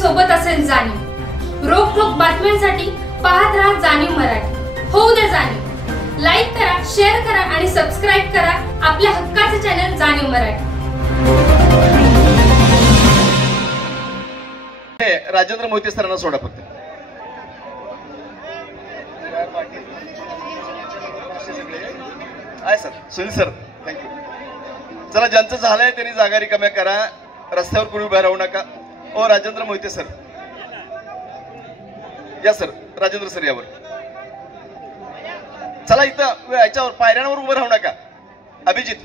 सोबत असेल जाणीव। रोखोक बातम्यांसाठी पाहत राहा जाणीव मराठी। होऊ दे जाणीव। लाईक करा, शेअर करा आणि सबस्क्राईब करा आपल्या हक्काचे चॅनल जाणीव मराठी। राजेंद्र मोहिते सरांना सोडा फक्त। आहे सर, सुनील सर, थँक्यू। चला, ज्यांचं झालंय त्यांनी जागा रिकाम्या करा, रस्त्यावर कोणी उभे राहू नका। ओ राजेंद्र मोहिते सर या, सर राजेंद्र सर यावर चला, इथं याच्यावर पायऱ्यांवर उभं राहू नका। अभिजित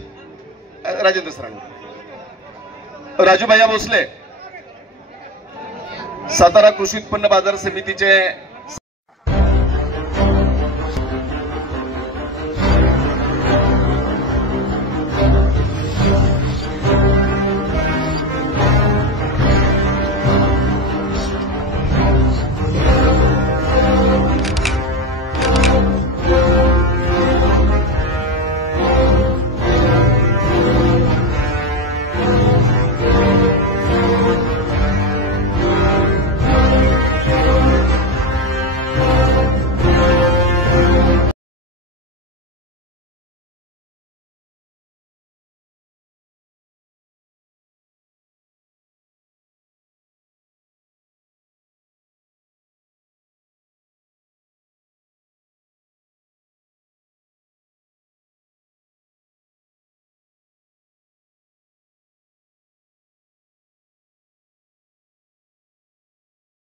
राजेंद्र सरांवर। राजू भैया भोसले सातारा कृषी उत्पन्न बाजार समितीचे